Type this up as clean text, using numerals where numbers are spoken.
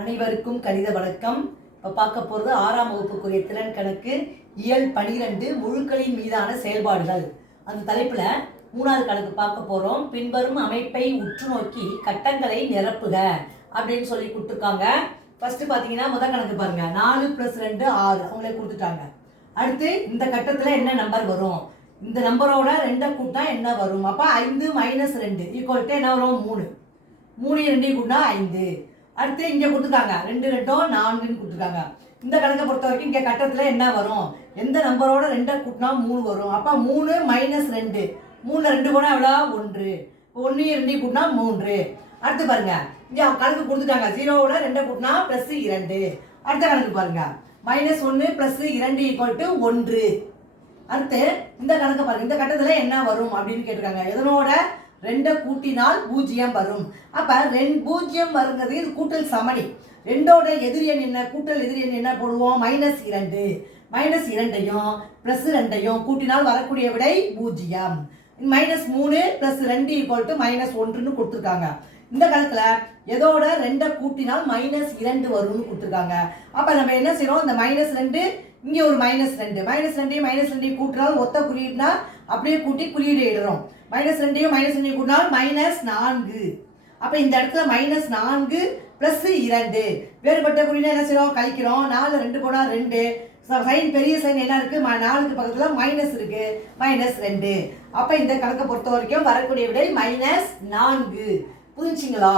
அனைவருக்கும் கணித வணக்கம். இப்போ பார்க்க போகிறது 6ஆம் வகுப்புக்குரிய திறன் கணக்கு இயல் 12 முழுக்களின் மீதான செயல்பாடுகள். அந்த தலைப்பில் 3வது கணக்கு பார்க்க போகிறோம். பின்வரும் அமைப்பை உற்று நோக்கி கட்டங்களை நிரப்புக அப்படின்னு சொல்லி கொடுத்துருக்காங்க. ஃபஸ்ட்டு பார்த்தீங்கன்னா முதல் கணக்கு பாருங்கள். 4 + 2 6 அவங்களே கொடுத்துட்டாங்க. அடுத்து இந்த கட்டத்தில் என்ன நம்பர் வரும், இந்த நம்பரோட 2 கூட்டினா என்ன வரும், அப்போ 5 - 2 ஈக்குவல் டு என்ன வரும் 3. 3 2 கூட்டினா 5. அடுத்து இங்கே கொடுத்துருக்காங்க 2 2 4ன்னு கொடுத்துருக்காங்க. இந்த கணக்கை பொறுத்த வரைக்கும் இங்கே கட்டத்தில் என்ன வரும், எந்த நம்பரோட 2 கூட்டினா 3 வரும், அப்போ 3 - 2 3 2 போனால் எவ்வளோ 1. 1 2 கூட்டினா 3. அடுத்து பாருங்க இங்கே கணக்கு கொடுத்துட்டாங்க 0வோட 2 கூட்டினா +2. அடுத்த கணக்கு பாருங்க -1 + 2 = 1. அடுத்து இந்த கணக்கு பாருங்க, இந்த கட்டத்தில் என்ன வரும் அப்படின்னு கேட்டிருக்காங்க. எதனோட 2 கூட்டினால் 0 வரும். அப்போ 0 வருங்கிறது இது கூட்டல் சமணி. 2ஓட எதிர் எண் என்ன, கூட்டல் எதிர் எண் என்ன போடுவோம், -2. -2ஐயும் +2ஐயும் கூட்டினால் வரக்கூடிய விடை 0. -3 + 2 = -1ன்னு கொடுத்துருக்காங்க. இந்த கணக்கில் எதோட 2 கூட்டினால் -2 வரும்னு கொடுத்துருக்காங்க. அப்போ நம்ம என்ன செய்யறோம், இந்த -2 இங்கே ஒரு -2 -2 கூட்டினால் ஒத்த குறியீடுனா அப்படியே கூட்டி குறியீடு எழுதுறோம். -2 -2 கூட்டினால் -4. அப்போ இந்த இடத்துல -4 + 2 வேறுபட்ட குறியீடு என்ன செய்யறோம், கழிக்கிறோம். 4 2 போனால் 2. சைன் பெரிய சைன் என்ன இருக்கு, 4க்கு பக்கத்தில் மைனஸ் இருக்கு, -2. அப்போ இந்த கணக்கை பொறுத்த வரைக்கும் வரக்கூடிய விடை -4. புரிஞ்சுங்களா?